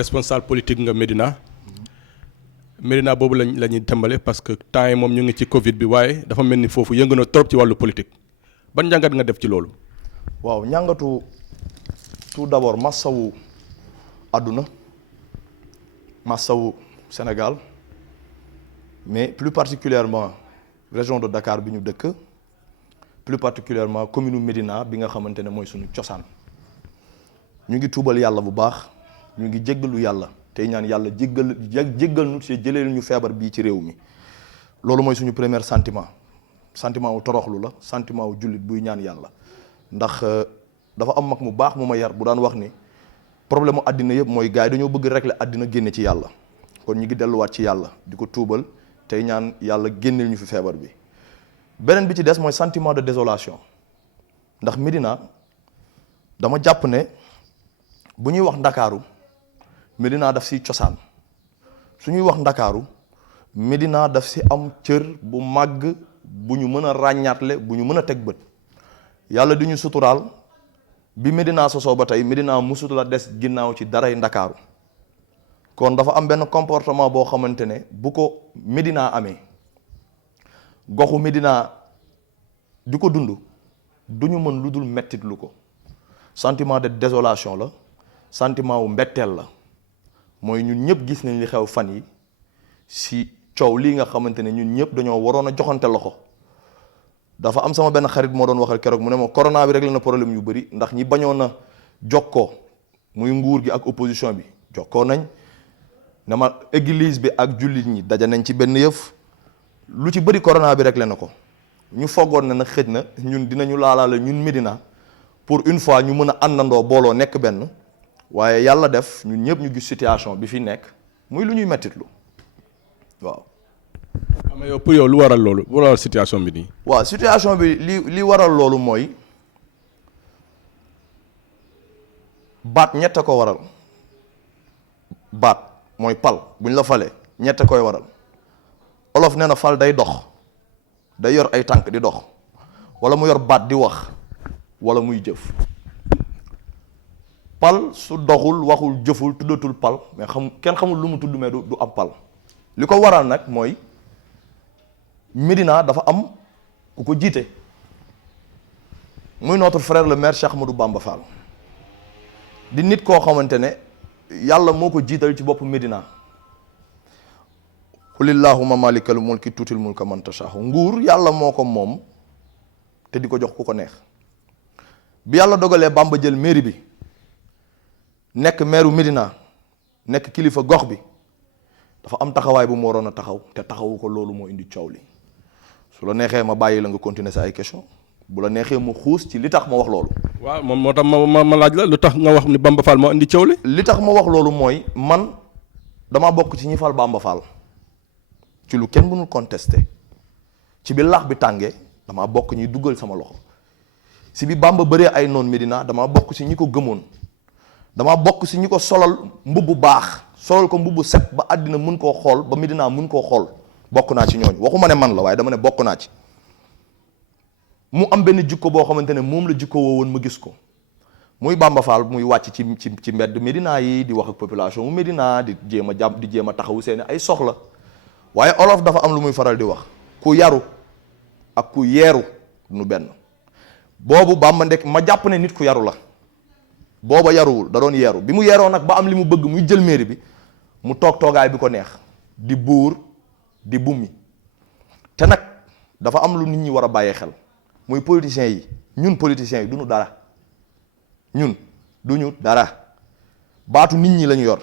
responsable politique nga Médina Médina boobu la ñuy tàmbale parce que temps yi moom ñu ngi ci Covid bi waaye dafa mel ni foofu yëngu na trop ci wàllu politique ban njàngat nga def ci loolu. waaw njàngatu tout d'abord massawu àdduna massawu Sénégal mais plus particulièrement région de Dakar bi ñu dëkk plus particulièrement commune Médina bi nga xamante ne mooy suñu cosaan ñu ngi tuubal yàlla bu baax ñu ngi jéggalu yàlla tey ñaan yàlla jéggal nu ci jëlee ñu feebar bii ci réew mi loolu mooy suñu premier sentiment wu toroxlu la sentiment wu jullit buy ñaan yàlla ndax dafa am mag mu baax mu ma yar bu daan wax ni problème mu àddina yëpp mooy gars yi dañoo bëgg régler àddina génne ci yàlla kon ñu ngi delluwaat ci yàlla di ko tuubal tey ñaan yàlla génneel ñu fi feebar bi beneen bi ci des mooy sentiment de désolation ndax Médina dama jàpp ne bu ñuy wax ndakaaru Médina daf si cosaan su ñuy wax ndakaaru Médina daf si am cër bu màgg bu ñu mën a ràññaatle bu ñu mën a teg bët yàlla di ñu suturaal bi Médina sosoo ba tey Médina musut la des ginnaaw ci daray ndakaaru kon dafa am benn comportement boo xamante ne bu ko Médina amee goxu Médina di ko dund du ñu mën lu dul mettit lu ko sentiment de désolation la sentiment wu mbetteel la mooy ñun ñëpp gis nañ li xew fan yi si coow lii nga xamante ne ñun ñëpp dañoo waroon a joxante loxo dafa am sama benn xarit moo doon waxal keroog mu ne ma corona bi réglé na problème yu bëri ndax ñi bañoon a jokkoo muy nguur gi ak opposition bi jokkoo nañ ne ma église bi ak jullit ñi daja nañ ci benn yëf lu ci bëri corona bi réglé na ko ñu foogoon na nag xëj na ñun dinañu laalaale ñun Médina pour une fois ñu mën a àndandoo booloo nekk benn waaye yàlla def ñun ñëpp ñu gis situation bi fi nekk muy lu ñuy mettitlu waaw. mais yow pour yow lu waral loolu lu waral situation bi nii. waaw situation bi li waral loolu mooy baat ñett a ko waral baat mooy pal buñ la falee ñett a koy waral olof nee na fal day dox day yor ay tànk di dox wala mu yor baat di wax wala muy jëf pal su doxul waxul jëful tuddatul pal mais kenn xamul lu mu tudd mais du am pal li ko waral nag mooy Médina dafa am ku ko jiite muy notre frère le maire Cheikh Ahmadou Bamba Fall di nit koo xamante ne yàlla moo ko jiital ci bopp Médina qulillahumma malikal mulki tuutil mulka man tashaa nguur yàlla moo ko moom te di ko jox ku ko neex bi yàlla dogalee Bamba jël mairie bi nekk maireu Médina nekk kilifa gox bi dafa am taxawaay bu mu waroon a taxaw te taxawu ko loolu moo indi coow li su la neexee ma bàyyi la nga continuer sa ay question bu la neexee ma xuus ci li tax ma wax loolu. waaw moom moo tax ma laaj la lu tax nga wax ni Bamba Fall moo indi coow li. li tax ma wax loolu mooy man dama bokk ci ñi fal Bamba Fall ci lu kenn mënul contester ci bi laax bi tàngee dama bokk ñi duggal sama loxo si bi Bamba bëree ay noon Médina dama bokk si ñi ko gëmoon dama bokk si ñi ko solal mbubb baax solal ko mbubb set ba àddina mun koo xool ba Médina mun koo xool bokk naa ci ñooñu waxuma ne man la waaye dama ne bokk naa ci mu am benn jikko boo xamante ne moom la jikko woowoon ma gis ko muy Bamba Fall muy wàcc ci mbedd Médina yi di wax ak population mu Médina di jéem a jàpp di jéem a taxawu seeni ay soxla waaye olof dafa am lu muy faral di wax ku yaru ak ku yeeru nu benn boobu Bamba ndek ma jàpp ne nit ku yaru la booba yaruwul da doon yeeru bi mu yeeroo nag ba am li mu bëgg muy jël mairie bi mu toog toogaay bi ko neex di buur di bummi te nag dafa am lu nit ñi war a bàyyee xel muy politiciens yi ñun politiciens yi duñu dara ñun duñu dara baatu nit ñi la ñu yor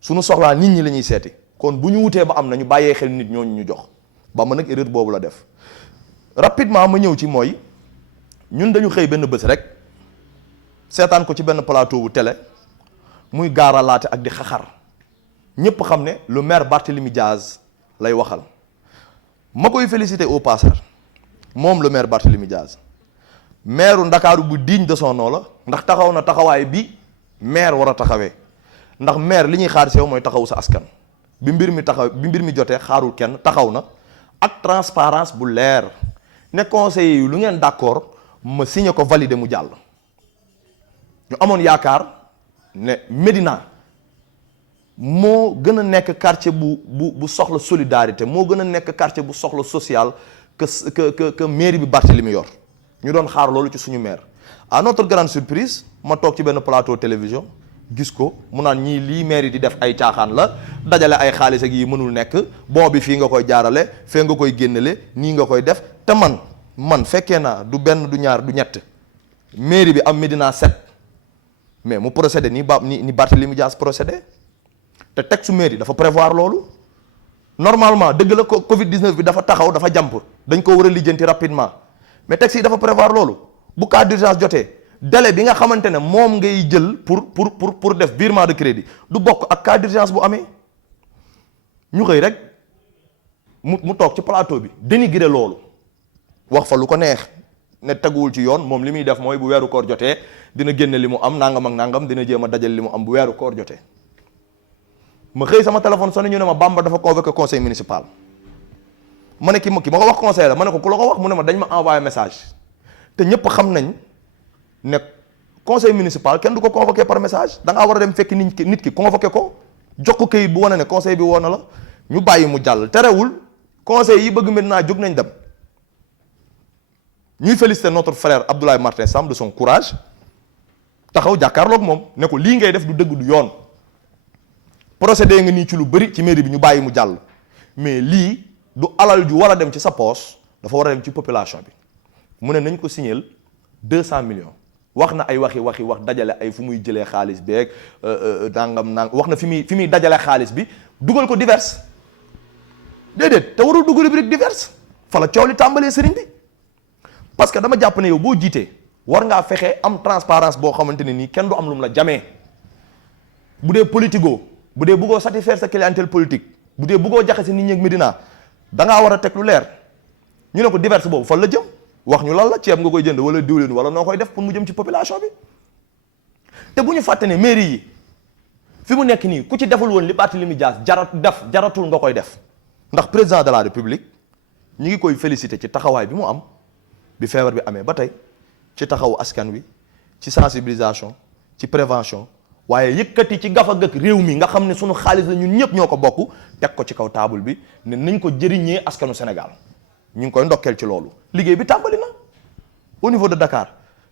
suñu soxlaa nit ñi la ñuy seeti kon bu ñu wutee ba am na ñu bàyyee xel nit ñooñu ñu jox ba ma nag erreur boobu la def rapidement ma ñëw ci mooy ñun dañu xëy benn bés rek seetaan ko ci benn plateau bu télé muy gaaralaate ak di xaxar ñépp xam ne le maire Barthélémy Diaz lay waxal ma koy féliciter au passage moom le maire Barthélémy Diaz maire Ndakaaru bu digne de son nom la ndax taxaw na taxawaay bi maire war a taxawee ndax maire li ñuy xaar ci yow mooy taxawu sa askan bi mbir mi jotee xaarul kenn taxaw na ak transparence bu leer ne conseillers yi lu ngeen d'accord ma signé ko valider mu jàll ñu amoon yaakaar ne Médina moo gën a nekk quartier bu soxla solidarité moo gën a nekk quartier bu soxla social que mairie bi Barthélemy yor ñu doon xaar loolu ci suñu maire. à notre grande surprise ma toog ci benn plateau télévision gis ko mu naan ñii lii mairie di def ay caaxaan la dajale ay xaalis ak yi mënul nekk bon bi fii nga koy jaarale fee nga koy génnele nii nga koy def te man fekkee naa du benn du ñaar du ñett mairie bi am Médina 7 mais mu procédé ni Barthélemy Dias procédé te texte mairie dafa prévoir loolu normalement dëgg la Covid 19 bi dafa taxaw dafa jàmp dañ ko war a lijjanti rapidement mais texte yi dafa prévoir loolu bu cas d'urgence jotee délai bi nga xamante ne moom ngay jël pour def virement de crédit du bokk ak cas d'urgence bu amee ñu xëy rek mu toog ci plateau bi dénigrer loolu wax fa lu ko neex ne teguwul ci yoon moom li muy def mooy bu weeru koor jotee dina génne li mu am nangam ak nangam dina jéem a dajal li mu am bu weeru koor jotee ma xëy sama téléphone sonné ñu ne ma Bamba dafa convoqué conseil municipal ma ne ki ma ko wax conseil la ma ne ko ku la ko wax mu ne ma dañ ma envoyé message te ñëpp xam nañ ne conseil municipal kenn du ko convoqué par message da ngaa war a dem fekk nit ki convoqué ko jox ko këyit bu wane ne conseil bi woon na la ñu bàyyi mu jàll terewul conseil yi bëgg maintenant jóg nañ dem ñuy féliciter notre frère Abdoulaye Martin Sam de son courage taxaw jàkkaarloog moom ne ko lii ngay def du dëgg du yoon procédé nga nii ci lu bëri ci mairie bi ñu bàyyi mu jàll mais lii du alal ju war a dem ci sa poche dafa war a dem ci population bi mu ne nañ ko signéel 200 millions wax na ay wax dajale ay fu muy jëlee xaalis beeg nangam wax na fi muy dajale xaalis bi dugal ko divers déedéet te warul dugal rubrique divers fa la coow li tàmbalee sëriñ bi parce que dama jàpp ne yow boo jiitee war ngaa fexe am transparence boo xamante ne nii kenn du am lu mu la jamee bu dee politico bu dee bëggoo satisfaire sa clientèle politique bu dee bëggoo jaxe si nit ñi ak Médina da ngaa war a teg lu leer ñu ne ko divers boobu fan la jëm wax ñu lan la ceeb nga koy jënd wala diwlin wala noo koy def pour mu jëm ci population bi te bu ñu fàtte ne mairie yi fi mu nekk nii ku ci deful woon li Barthélemy Dias jaratul nga koy def ndax président de la république ñi ngi koy féliciter ci taxawaay bi mu am bi feebar bi amee ba tey ci taxawu askan wi ci sensibilisation ci prévention waaye yëkkati ci gafagak réew mi nga xam ne sunu xaalis la ñun ñëpp ñoo ko bokk teg ko ci kaw table bi ne nañ ko jëriñee askanu Sénégal ñu ngi koy ndokkeel ci loolu liggéey bi tàmbali na au niveau de Dakar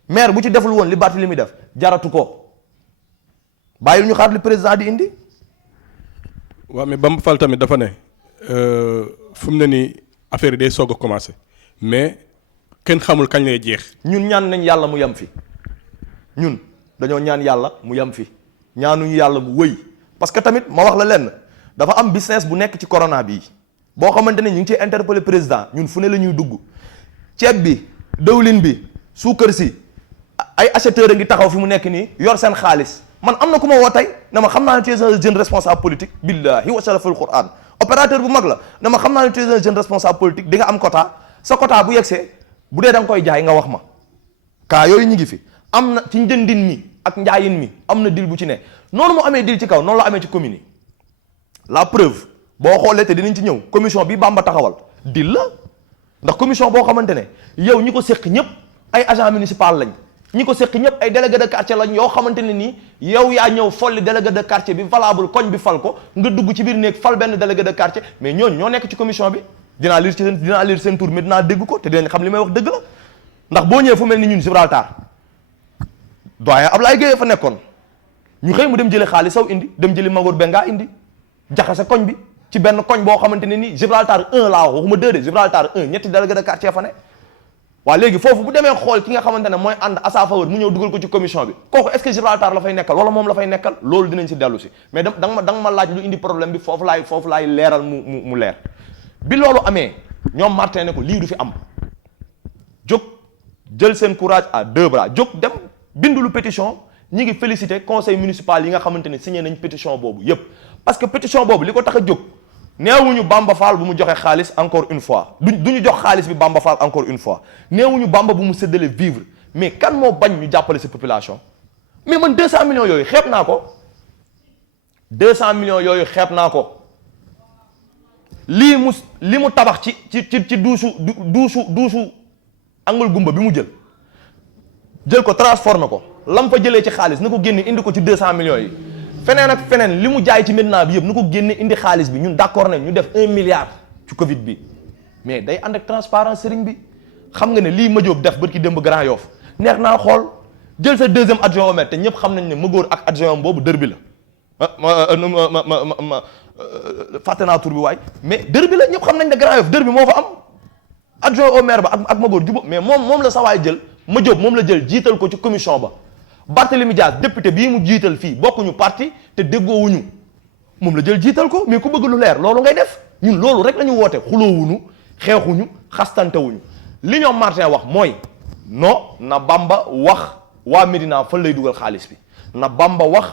maire bu ci deful woon li Barthélemy def jaratu ko bàyyil ñu xaar li président di indi. waaw mais Bamba Fall tamit dafa ne fu mu ne nii affaire yi day soog a commencé mais kenn xamul kañ lay jeex. ñun ñaan nañ yàlla mu yem fi ñun dañoo ñaan yàlla mu yem fi ñaanuñu yàlla mu wëy parce que tamit ma wax la lenn dafa am business bu nekk ci corona bii boo xamante ne ñu ngi ciy interpellé président ñun fu ne la ñuy dugg ceeb bi dëwlin bi suukar si ay acheteurs a ngi taxaw fi mu nekk nii yor seen xaalis man am na ku ma woo tey ne ma xam naa ne tu es un jeune responsable politique billahi wa sharafal quran opérateur bu mag la ne ma xam naa ne tu es un jeune responsable politique di nga am quota sa quota bu yegsee bu dee da nga koy jaay nga wax ma kaa yooyu ñu ngi fi am na ci njëndin mi ak njaayin mi am na deal bu ci ne noonu mu amee deal ci kaw noonu la amee ci commune yi la preuve boo xoolee te dinañ ci ñëw commission bi Bamba taxawal deal la ndax commission boo xamante ne yow ñi ko séq ñëpp ay agent municipal lañ ñi ko séq ñëpp ay délégué de quartier lañ yoo xamante ne nii yow yaa ñëw folli délégué de quartier bi valable koñ bi fal ko nga dugg ci biir néeg fal benn délégué de quartier mais ñooñu ñoo nekk ci commission bi dinaa lire seen tour mais dinaa dégg ko te dinañ xam li may wax dëgg la ndax boo ñëwee fu mel ni ñun Gibraltar doyen Ablaye Gueye fa nekkoon ñu xëy mu dem jëli xaalis saw indi dem jëli Magor Benga indi jaxase koñ bi ci benn koñ boo xamante ne nii Gibraltar 1 laa waxuma 2 de Gibraltar 1 ñetti délégué de quartier fa ne waa léegi foofu bu demee xool ki nga xamante ne mooy ànd à sa faveur mu ñëw dugal ko ci commission bi kooku est-ce que Gibraltar la fay nekkal wala moom la fay nekkal loolu dinañ si dellu si mais da nga ma laaj lu indi problème bi foofu laay leeral mu leer bi loolu amee ñoom Martin ne ko lii du fi am jóg jël seen courage à 2 bras jóg dem bindu lu pétition ñi ngi félicité conseil municipal yi nga xamante ne signé nañ pétition boobu yépp parce que pétition boobu li ko tax a jóg neewuñu Bamba Fall bu mu joxe xaalis encore une fois du ñu jox xaalis bi Bamba Fall encore une fois neewuñu Bamba bu mu séddale vivre mais kan moo bañ ñu jàppale sa population mais man 200 millions yooyu xeeb naa ko 200 millions yooyu xeeb naa ko li mu tabax ci duusu angul gumba bi mu jël ko transformé ko lam fa jëlee ci xaalis na ko génne indi ko ci 200 millions yi feneen ak feneen li mu jaay ci Médina bi yëpp nu ko génne indi xaalis bi ñun d'accord nañ ñu def 1 milliard ci Covid bi mais day ànd ak transparence sëriñ bi xam nga ne lii Madiop def bët ki démb Grand Yoff neex naa xool jël sa deuxième adjoint au maire te ñëpp xam nañ ne Magor ak adjoint boobu dër bi la fàtte naa tur bi waay mais dër bi la ñëpp xam nañ ne Grand Yoff dër bi moo fa am adjoint au maire ba ak Magor jubóo mais moom la sawaay jël Madiop moom la jël jiital ko ci commission ba Barthélémy Dias député bii mu jiital fii bokkuñu parti te déggoowuñu moom la jël jiital ko mais ku bëgg lu leer loolu ngay def ñun loolu rek la ñu woote xuloowuñu xeexuñu xastantewuñu li ñoom Martin wax mooy non na Bamba wax waa Médina fan lay dugal xaalis bi na Bamba wax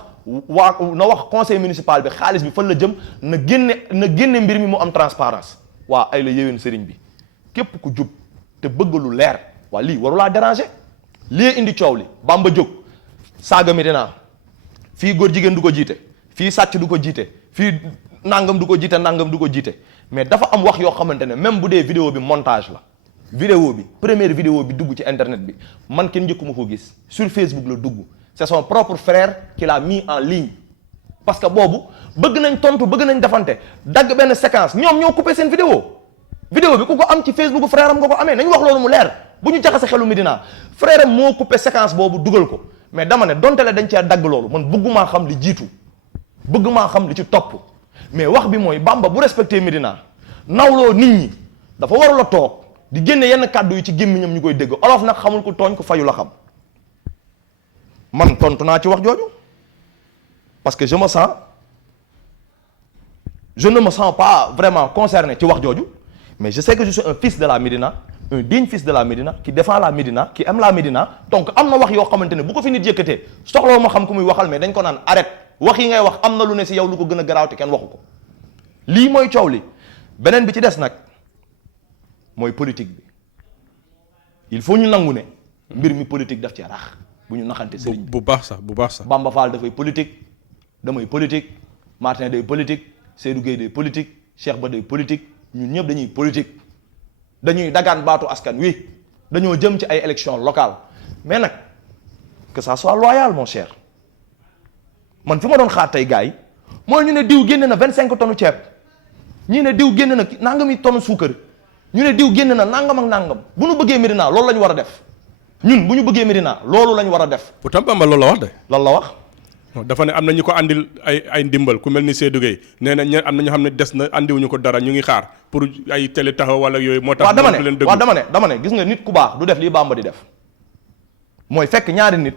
na wax conseil municipal bi xaalis bi fan la jëm na génne mbir mi mu am transparence waa ay la yéwén sëriñ bi képp ku jub te bëgg lu leer waa lii warulaa déranger lii indi coow li Bamba jóg saaga Médina fii góor jigéen du ko jiite fii sàcc du ko jiite fii nangam du ko jiite nangam du ko jiite mais dafa am wax yoo xamante ne même bu dee vidéo bi montage la vidéo bi première vidéo bi dugg ci internet bi man kenn njëkkuma ko gis sur Facebook la dugg c'est son propre frère qui l'a mis en ligne parce que boobu bëgg nañ tontu bëgg nañ defante dagg benn séquence ñoom ñoo coupé seen vidéo bi ku ko am ci Facebook frère am nga ko amee nañ wax loolu mu leer bu ñu jaxase xelu Médina frère am moo coupé séquence boobu dugal ko mais dama ne donte la dañ cee dagg loolu man bëggumaa xam li jiitu bëggumaa xam li ci topp mais wax bi mooy Bamba bu respecté Médina nawloo nit ñi dafa warul a toog di génne yenn kàddu yi ci gémmiñam ñu koy dégg olof nag xamul ko tooñ ko fayu la xam man tontu naa ci wax jooju parce que je ne me sens pas vraiment concerné ci wax jooju mais je sais que je suis un fils de la Médina un digne fils de la Médina qui défend la Médina qui aime la Médina donc am na wax yoo xamante ne bu ko fi nit yëkkatee soxloo ma xam ku muy waxal mais dañ ko naan arrête wax yi ngay wax am na lu ne si yow lu ko gën a garaaw te kenn waxu ko lii mooy coow li beneen bi ci des nag mooy politique bi il faut ñu nangu ne mbir mi politique daf ci rax bu ñu naxante sëriñ bi bu baax sax Bamba Fall dafay politique damay politique Martin day politique Seydou Gueye day politique Cheikh Ba day politique ñun ñëpp dañuy politique dañuy dagaan baatu askan wi dañoo jëm ci ay élections locales mais nag que ça soit loyal mon cher man fi ma doon xaar tey gars yi mooy ñu ne diw génne na 25 tonnes ceeb ñii ne diw génne na nangami tonnes suukar ñu ne diw génne na nangam ak nangam bu ñu bëggee Médina loolu la ñu war a def ñun bu ñu bëggee Médina loolu la ñu war a def. pourtant Bamba loolu la wax de. loolu la wax. dafa ne am na ñu ko andil ay ndimbal ku mel ni Seydou Gueye nee na am na ñoo xam ne des na andiwuñu ko dara ñu ngi xaar pour ay télé taxaw wala yooyu. moo tax dama ne gis nga nit ku baax du def lii Bamba di def mooy fekk ñaari nit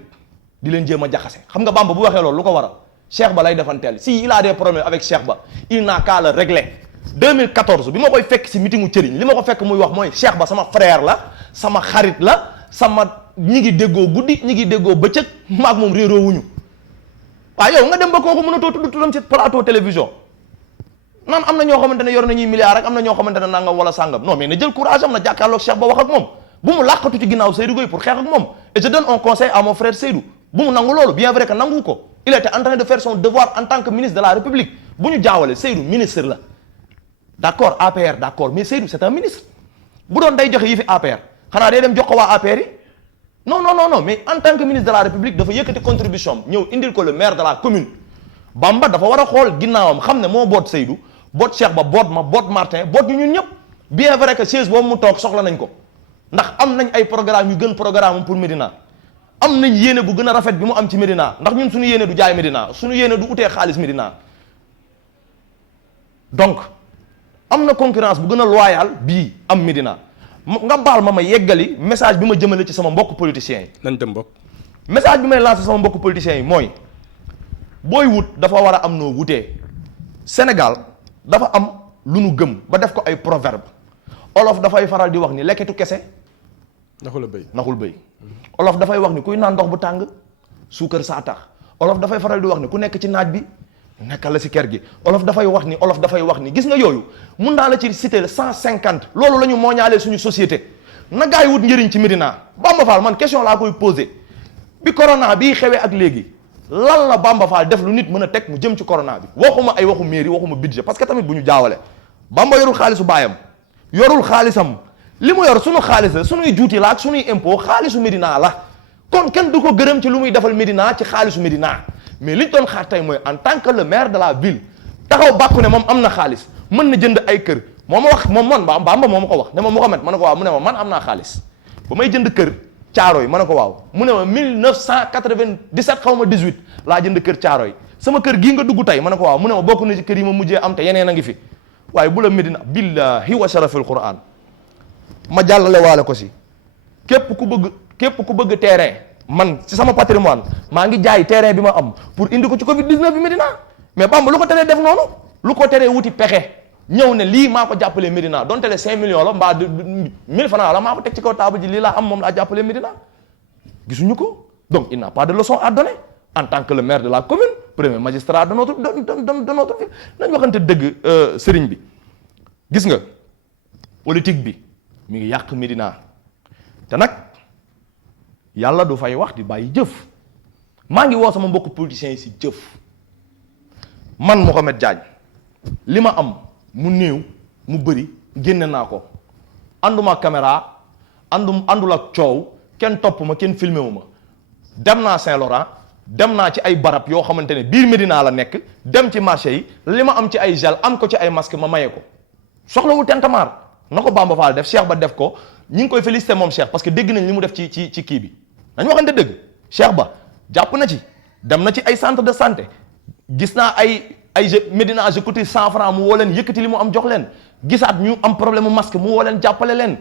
di leen jéem a jaxase xam nga Bamba bu waxee loolu lu ko waral Cheikh Ba lay defanteel si il a des problèmes avec Cheikh Ba il n'a qu'à le régler 2014 bi ma koy fekk si meetingu Cëriñ li ma ko fekk muy wax mooy Cheikh Ba sama frère la sama xarit la sama ñi ngi déggoo guddi ñi ngi déggoo bëccëg maag moom réeroo wuñu waaw yow nga dem ba kooku mënatoo tudd turam ci plateau télévision naan am na ñoo xamante ne yor nañuy milliards rek am na ñoo xamante ne nangam wala sàngam non mais na jël courage am na jàkkaarloog Cheikh Ba wax ak moom bu mu làqatu ci ginnaaw Seydou Gueye pour xeex ak moom et je donne un conseil à mon frère Seydou bu mu nangu loolu bien vrai que nangu ko il était en train de faire son devoir en tant que ministre de la République bu ñu jaawale Seydou ministre la d'accord APR d'accord mais Seydou c'est un ministre bu doon day joxe yi fi APR xanaa day dem jox ko waa APR yi non mais en tant que ministre de la République dafa yëkkati contribution ñëw indil ko le maire de la commune Bamba dafa war a xool ginnaawam xam ne moo boot Seydou boot Cheikh Ba boot ma boot Martin boot ñu ñun ñëpp bien vrai que chaise boobu mu toog soxla nañ ko ndax am nañ ay programme yu gën programme pour Médina am nañ yéene bu gën a rafet bi mu am ci Médina ndax ñun suñu yéene du jaay Médina suñu yéene du utee xaalis Médina donc am na concurrence bu gën a loyal bii am Médina nga baal ma yeggali message bi ma jëmale ci sama mbokk politiciens yi. nañ dem mbokk. message bi may lancer sama mbokk politiciens yi mooy booy wut dafa war a am noo wutee Sénégal dafa am lu nu gëm ba def ko ay proverbe olof dafay faral di wax ni lekketu kese. naxul bëy olof dafay wax ni kuy naan ndox bu tàng suukar saa tax olof dafay faral di wax ni ku nekk ci naaj bi nekkal la si kër gi olof dafay wax ni gis nga yooyu mun naa la ci citer 150 loolu la ñu mooñaalee suñu société na gaa yi wut njëriñ ci Médina Bamba Fall man question laa koy posé bi corona bii xewee ak léegi lan la Bamba Fall def lu nit mën a teg mu jëm ci corona bi waxuma ay waxu mairie waxuma budget parce que tamit bu ñu jaawale Bamba yorul xaalisu baayam yorul xaalisam li mu yor suñu xaalis la suñuy juuti la ak suñuy impôt xaalisu Médina la kon kenn du ko gërëm ci lu muy defal Médina ci xaalisu Médina mais liñ doon xaar tey mooy en tant que le maire de la ville taxaw bàkku ne moom am na xaalis mën na jënd ay kër moo ma wax moom man Bamba moo ma ko wax ne ma Mouhamed ma ne ko waaw mu ne ma man am naa xaalis ba may jënd kër Caaroy ma ne ko waaw mu ne ma 1997 xaw ma 18 laa jënd kër Caaroy sama kër gii nga dugg tey ma ne ko waaw mu ne ma bokk na ci kër yi ma mujjee am te yeneen a ngi fi waaye bu la Medina billahi wa sharafil Quran ma jàllale waale ko si képp ku bëgg terrain man ci sama patrimoine maa ngi jaay terrain bi ma am pour indi ko ci Covid 19 bi Medina mais Bamba lu ko teree def noonu lu ko teree wuti pexe ñëw ne lii maa ko jàppalee Medina donte le 5 millions la mbaa 1000 francs la maa ko teg ci kaw table ji lii laa am moom laa jàppalee Medina gisuñu ko donc il n'a pas de leçon à donner en tant que le maire de la commune premier magistrat de notre ville nañ waxante dëgg sëriñ bi gis nga politique bi mi ngi yàq Medina te nag yàlla du fay wax di bàyyi jëf maa ngi woo sama mbokk politiciens yi si jëf man Mouhamed Diagne li ma am mu néew mu bëri génne naa ko ànduma caméra àndul ak coow kenn topp ma kenn filmé wu ma dem naa Saint-Laurent dem naa ci ay barab yoo xamante ne biir Médina la nekk dem ci marché yi li ma am ci ay gel am ko ci ay masque ma maye ko soxlawul tentamar na ko Bamba Fall def Cheikh Ba def ko ñi ngi koy félicité moom Cheikh parce que dégg nañ li mu def ci kii bi dañu waxante dëgg Cheikh Ba jàpp na ci dem na ci ay centre de santé gis naa ay Médina je coûte 100 francs mu woo leen yëkkati li mu am jox leen gisaat ñu am problème mu masque mu woo leen jàppale leen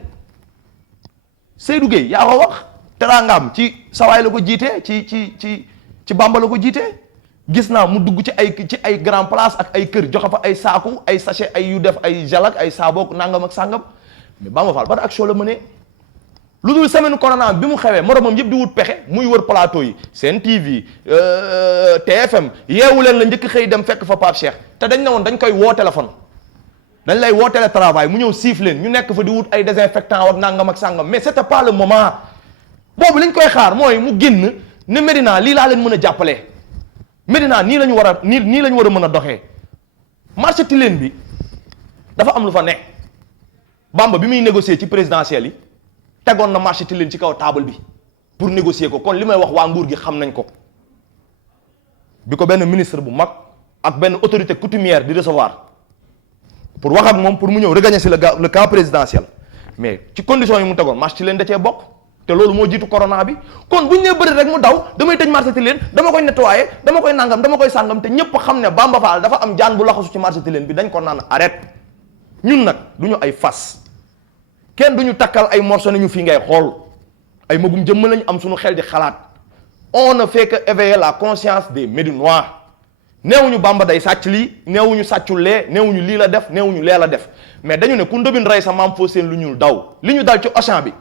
Seydou Gueye yaa ko wax teraangaam ci sawaay la ko jiitee ci Bamba la ko jiitee gis naa mu dugg ci ay grand place ak ay kër joxe fa ay saaku ay sachet ay yu def ay gel ak ay saabook nangam ak sangam mais Bamba Fall ban action la mënee lu dul semaine corona bi mu xewee moromam yëpp di wut pexe muy wër plateau yi Sen TV TFM yeewu leen la njëkk xëy dem fekk fa Pape Cheikh te dañ ne woon dañ koy woo téléphone dañ lay woo télétravail mu ñëw siif leen ñu nekk fa di wut ay désinfectant ak nangam ak sangam mais c'était pas le moment boobu liñ koy xaar mooy mu génn ne Médina lii laa leen mën a jàppalee Médina nii la ñu war a nii la ñu war a mën a doxee marché Tilène bi dafa am lu fa nekk Bamba bi muy négocier ci présidentielle yi tegoon na marché Tilène ci kaw table bi pour négocier ko kon li may wax waa nguur gi xam nañ ko bi ko benn ministre bu mag ak benn autorité coutumière di recevoir pour wax ak moom pour mu ñëw regagner si le camp présidentiel mais ci condition yi mu tegoon marché Tilène da cee bokk te loolu moo jiitu corona bi kon bu ñu nee bëri rek mu daw damay tëj marché Tilène dama koy nettoyer dama koy nangam dama koy sàngam te ñëpp xam ne Bamba Fall dafa am jaan bu laxasu ci marché Tilène bi dañ ko naan arrête ñun nag du ñu ay fas kenn du ñu takkal ay morceau nañu fii ngay xool ay magum jëmm lañu am suñu xel di xalaat on ne fait que éveiller la conscience des Médinois neewuñu Bamba day sàcc lii neewuñu sàccul lee neewuñu lii la def neewuñu lee la def mais dañu ne ku ndobin rey sa maam foo seen lu ñuul daw li ñu dal ci Auchan bi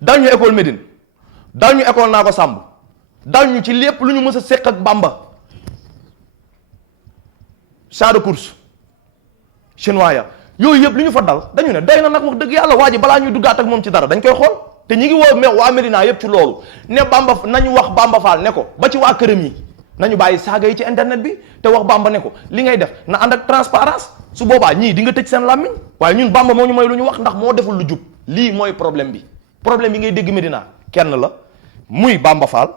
dal ñu école Médine dal ñu école naa ko sàmb dal ñu ci lépp lu ñu mës a séq ak Bamba champ de course chinois ya yooyu yëpp li ñu fa dal dañu ne doy na nag wax dëgg yàlla waa ji balaa ñuy duggaat ak moom ci dara dañ koy xool te ñi ngi woo waa Médina yëpp ci loolu ne Bamba nañu wax Bamba Fall ne ko ba ci waa këram yi nañu bàyyi saaga yi ci internet bi te wax Bamba ne ko li ngay def na ànd ak transparence su boobaa ñii di nga tëj seen làmmiñ waaye ñun Bamba moo ñu may lu ñu wax ndax moo deful lu jub lii mooy problème bi problème yi ngay dégg Médina kenn la muy Bamba Fall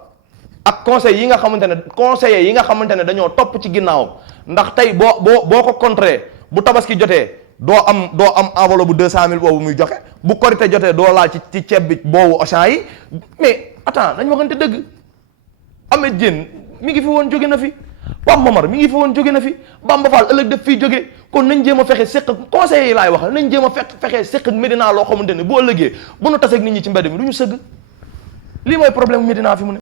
ak conseil yi nga xamante ne conseillers yi nga xamante ne dañoo topp ci ginnaawam ndax tey boo ko contré bu tabaski jotee doo am enveloppe bu 200000 boobu muy joxe bu korité jotee doo laal ci ceeb bi boobu Auchan yi mais attends dañu waxante dëgg Ameth Diène mi ngi fi woon jóge na fi Pape Momar mi ngi fi woon jóge na fi Bamba Fall ëllëg def fii jóge kon nañ jéem a fexe séq ak conseillers yi laay waxal nañ jéem a fexe séq ak Médina loo xamante ne bu ëllëgee bu nu taseeg nit ñi ci mbedd mi du ñu sëgg lii mooy problème Médina fi mu ne